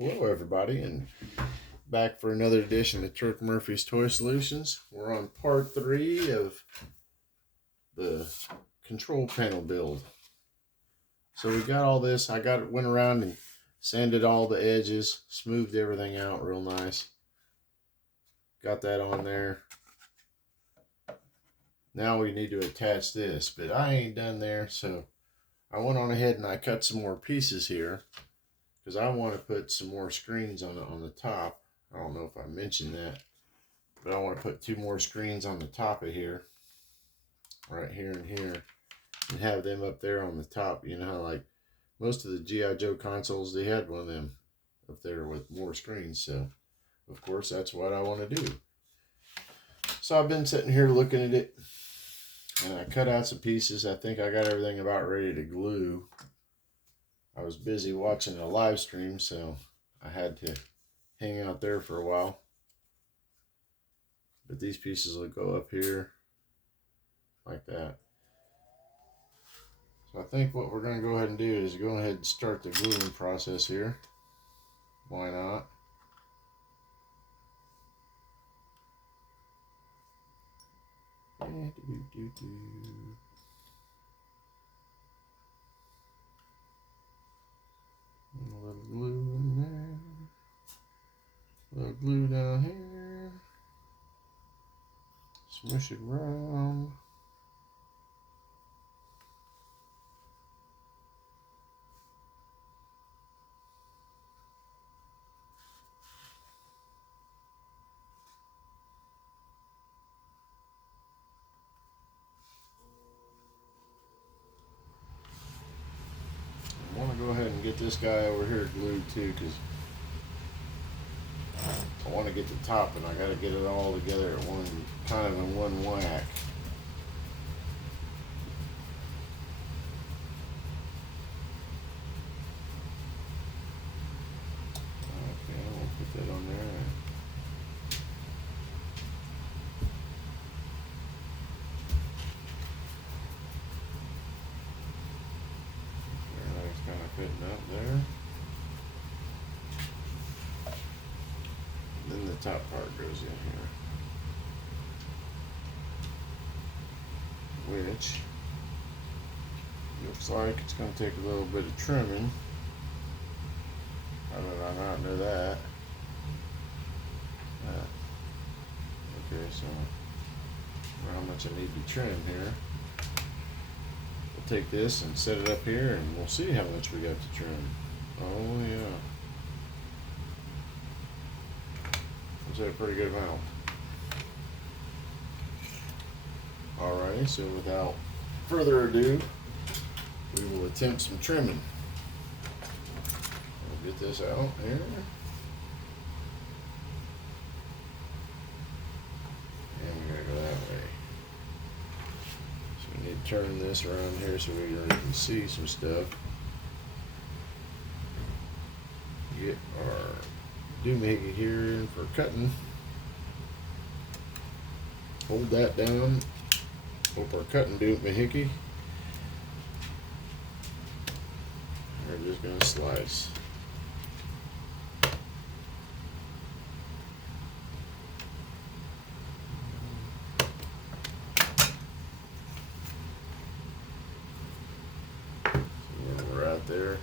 Hello everybody, and back for another edition of Turk Murphy's Toy Solutions. We're on part 3 of the control panel build. So we got all this. Went around and sanded all the edges, smoothed everything out real nice. Got that on there. Now we need to attach this, but I ain't done there, so I went on ahead and I cut some more pieces here because I want to put some more screens on the top. I don't know if I mentioned that, but I want to put 2 more screens on the top of here, right here and here, and have them up there on the top. You know how like most of the G.I. Joe consoles, they had one of them up there with more screens. So of course that's what I want to do. So I've been sitting here looking at it, and I cut out some pieces. I think I got everything about ready to glue. I was busy watching a live stream, so I had to hang out there for a while. But these pieces will go up here like that. So I think what we're going to go ahead and do is go ahead and start the gluing process here. Why not? A little glue in there. A little glue down here. Smush it around. I want to go ahead and get this guy over here glued too, because I want to get the top, and I got to get it all together at one, kind of in one whack. Okay, I'm gonna put that on there. Everything's kind of fitting up there. Then the top part goes in here, which looks like it's going to take a little bit of trimming. How did I not know that? Okay, so how much I need to trim here. We'll take this and set it up here, and we'll see how much we got to trim. Oh yeah. That's a pretty good amount. Alrighty, so without further ado, we will attempt some trimming. We'll get this out here. And we're going to go that way. So we need to turn this around here so we can see some stuff. Get our doohickey here for cutting. Hold that down. Hope our cutting doohickey. We're just going to slice. So we're out there.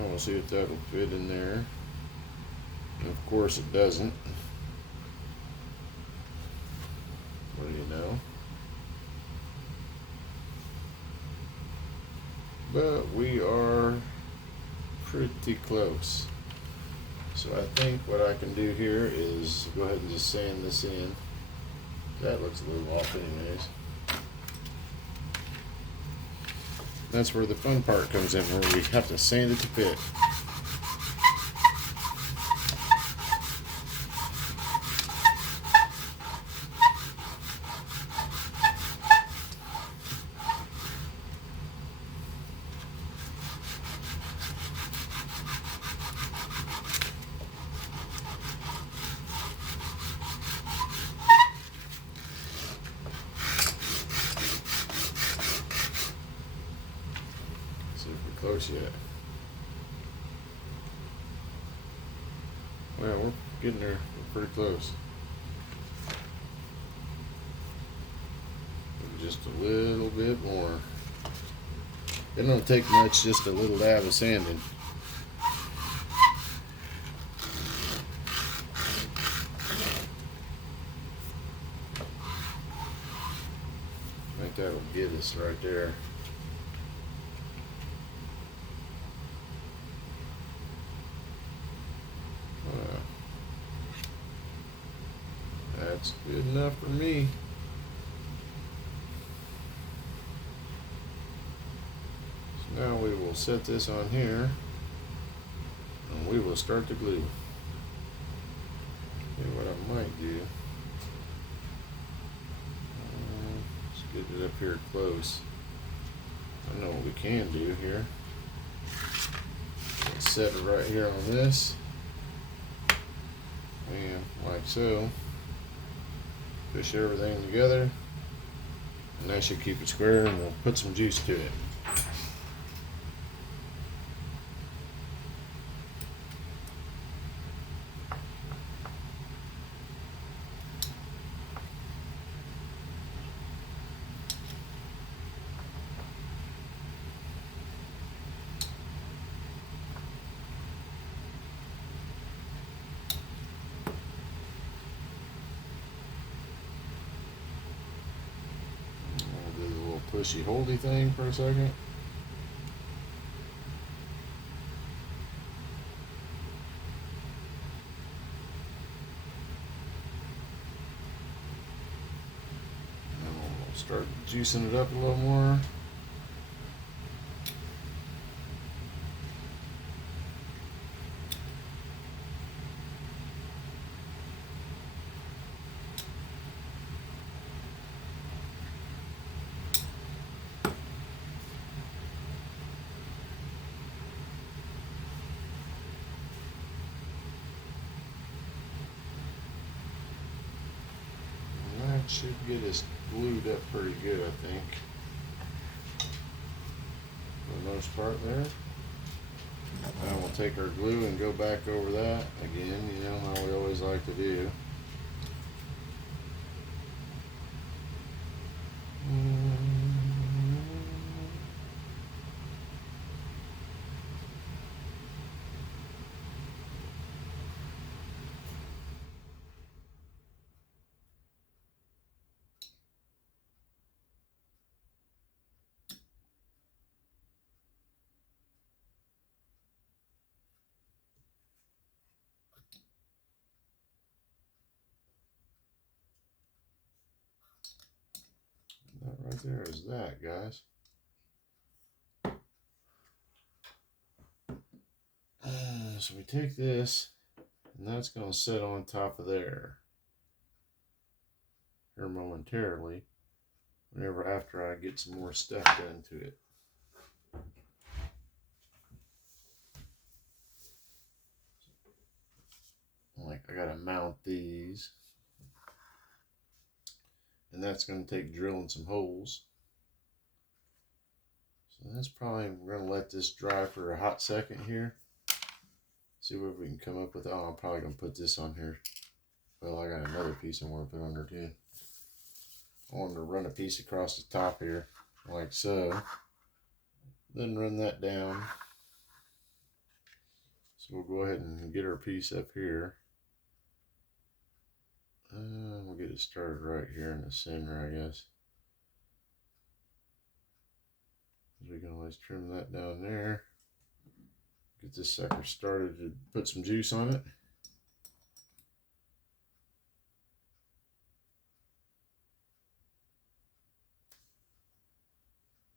We'll see if that'll fit in there. And of course it doesn't. What do you know? But we are pretty close. So I think what I can do here is go ahead and just sand this in. That looks a little off anyways. That's where the fun part comes in, where we have to sand it to fit. close yet. Well, we're getting there. We're pretty close. Just a little bit more. It don't take much, just a little dab of sanding. I think that'll get us right there. That's good enough for me. So now we will set this on here and we will start the glue. Okay, what I might do, let's get it up here close. I know what we can do here. Let's set it right here on this, and like so. Push everything together, and that should keep it square, and we'll put some juice to it. Pushy holdy thing for a second. And we'll start juicing it up a little more. Should get us glued up pretty good, I think, for the most part there. Now we'll take our glue and go back over that again, you know how we always like to do. That right there is that, guys. So we take this, and that's going to sit on top of there here momentarily, whenever after I get some more stuff done to it. Like, I gotta mount these, and that's going to take drilling some holes. So that's probably, we're going to let this dry for a hot second here. See what we can come up with. Oh, I'm probably going to put this on here. Well, I got another piece I want to put under too. I want to run a piece across the top here, like so. Then run that down. So we'll go ahead and get our piece up here. We'll get it started right here in the center, I guess. We can always trim that down there. Get this sucker started to put some juice on it.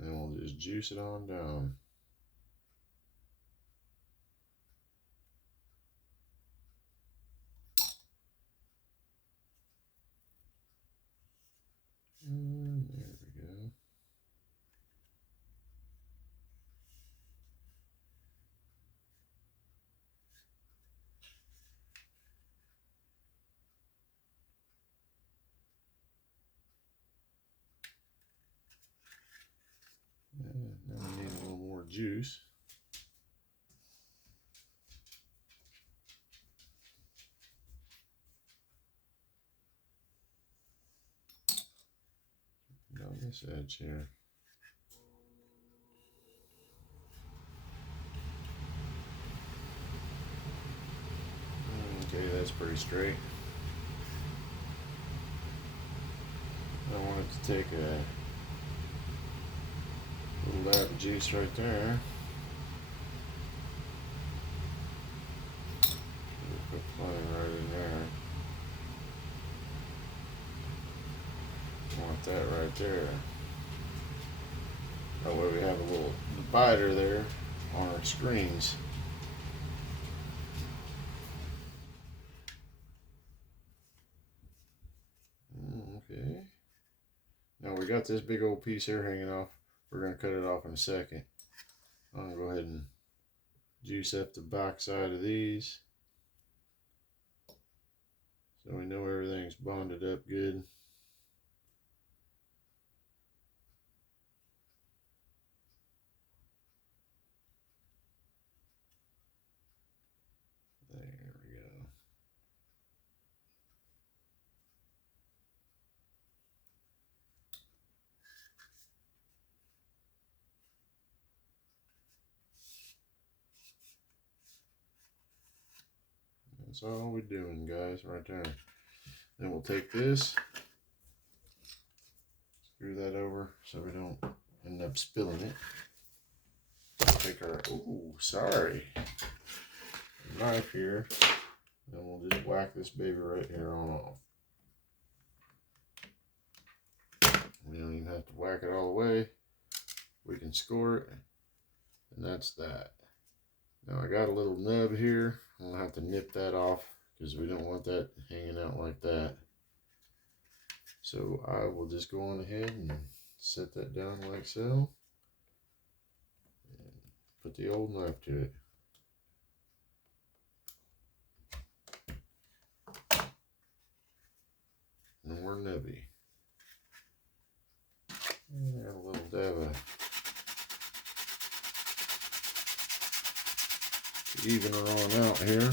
And we'll just juice it on down. And there we go. And now we need a little more juice. on this edge here. Okay, that's pretty straight. I want it to take a little dab of juice right there. Put plenty right in there. Want that right there. That way we have a little divider there on our screens. Okay. Now we got this big old piece here hanging off. We're going to cut it off in a second. I'm going to go ahead and juice up the back side of these, so we know everything's bonded up good. There we go. That's all we're doing, guys, right there. Then we'll take this, screw that over so we don't end up spilling it. Take our, ooh, sorry, knife here, and we'll just whack this baby right here on off. We don't even have to whack it all the way. We can score it, and that's that. Now I got a little nub here. I'll have to nip that off because we don't want that hanging out like that. So I will just go on ahead and set that down like so. And put the old knife to it. No more nubby. And a little dab of even her on out here.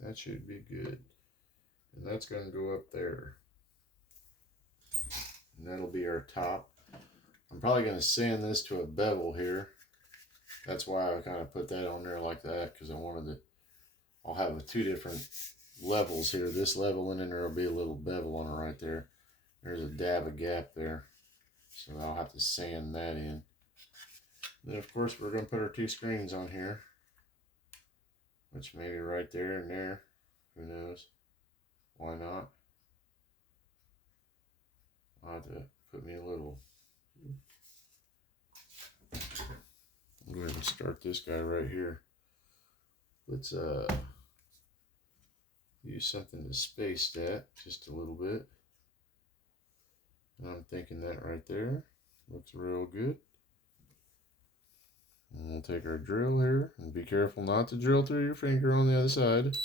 That should be good. And that's going to go up there. And that'll be our top. I'm probably going to sand this to a bevel here. That's why I kind of put that on there like that, because I wanted to, I'll have two different levels here. This level, and then there'll be a little bevel on it right there. There's a dab of gap there. So I'll have to sand that in. Then of course we're going to put our two screens on here, which may be right there and there. Who knows? Why not? I'll have to put me a little. I'm going to start this guy right here. Let's use something to space that just a little bit. And I'm thinking that right there looks real good. And we'll take our drill here, and be careful not to drill through your finger on the other side.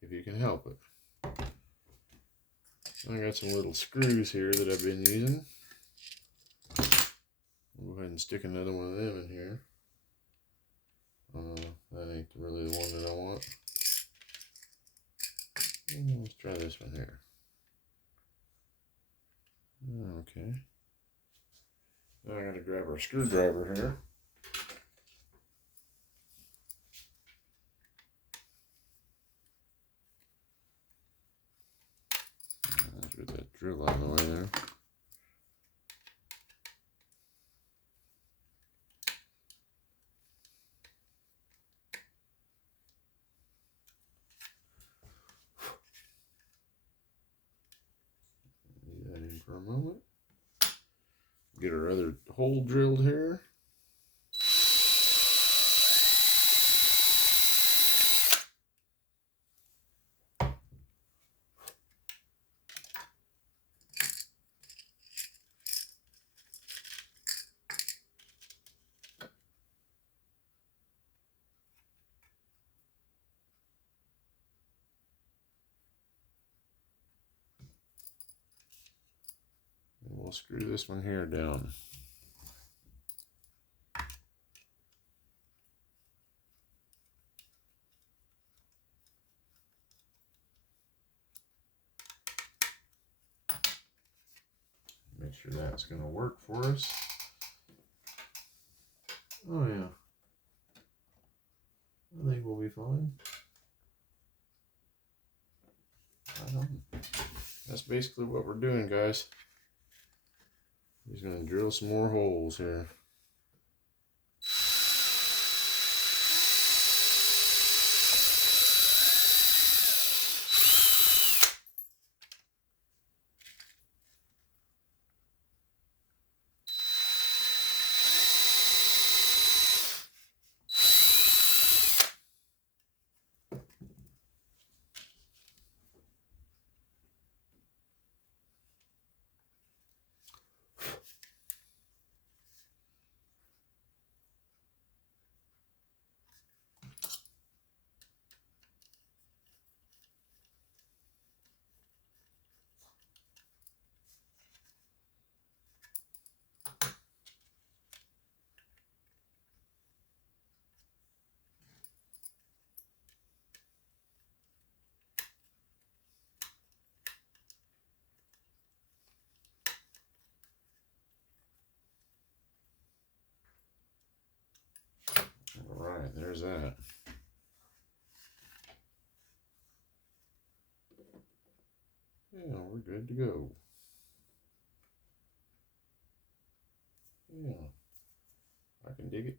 If you can help it. I got some little screws here that I've been using. I'll go ahead and stick another one of them in here. That ain't really the one that I want. Let's try this one here. Okay. Now I gotta grab our screwdriver here. Let's get that drill out of the way there. Leave that in for a moment. Get our other hole drilled here. we'll screw this one here down. Make sure that's going to work for us. Oh yeah, I think we'll be fine. That's basically what we're doing, guys. He's going to drill some more holes here. All right, there's that. Yeah, we're good to go. Yeah, I can dig it.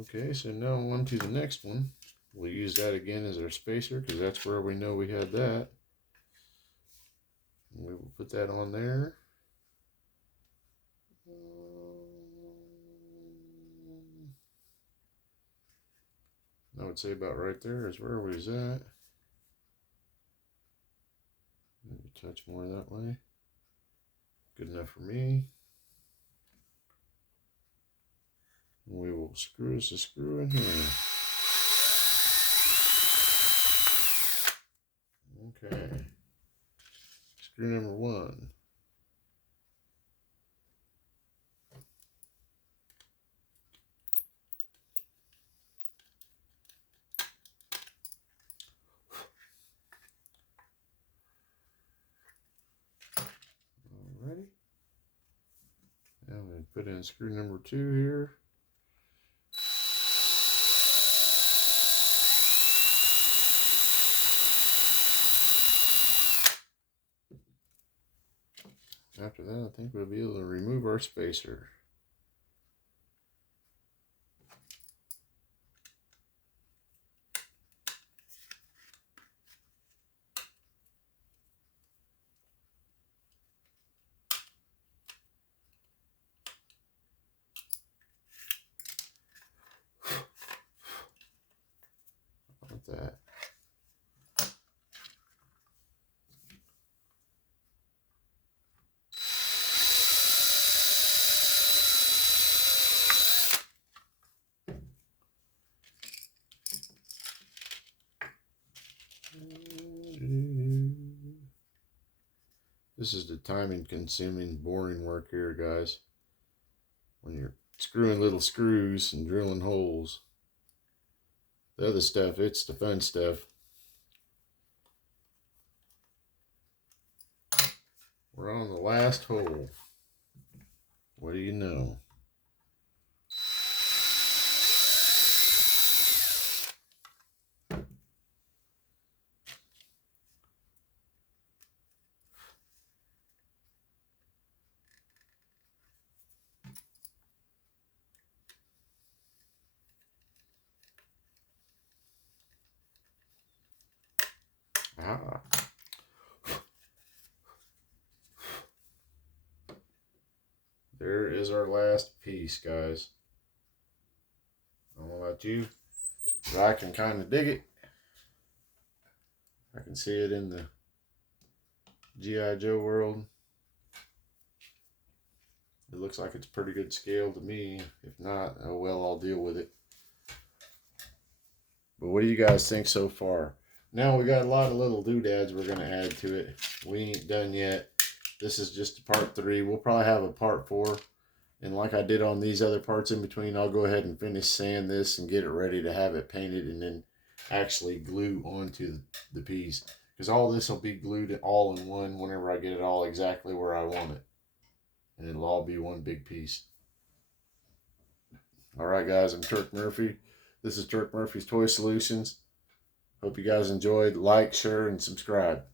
Okay, so now on to the next one. We'll use that again as our spacer because that's where we know we had that. And we will put that on there. I would say about right there is where we was at. Maybe touch more that way. Good enough for me. We will screw us a screw in here. Okay. Screw number 1. Alrighty. Now we put in screw number 2 here. After that, I think we'll be able to remove our spacer. Like that. This is the time consuming, boring work here, guys. When you're screwing little screws and drilling holes. The other stuff, it's the fun stuff. We're on the last hole. What do you know? Ah. There is our last piece, guys. I don't know about you, but I can kind of dig it. I can see it in the G.I. Joe world. It looks like it's pretty good scale to me. If not, oh well, I'll deal with it. But what do you guys think so far? Now we got a lot of little doodads we're going to add to it. We ain't done yet. This is just part 3. We'll probably have a part 4. And like I did on these other parts in between, I'll go ahead and finish sand this and get it ready to have it painted and then actually glue onto the piece. Because all this will be glued all in one whenever I get it all exactly where I want it. And it'll all be one big piece. Alright guys, I'm Turk Murphy. This is Turk Murphy's Toy Solutions. Hope you guys enjoyed. Like, share, and subscribe.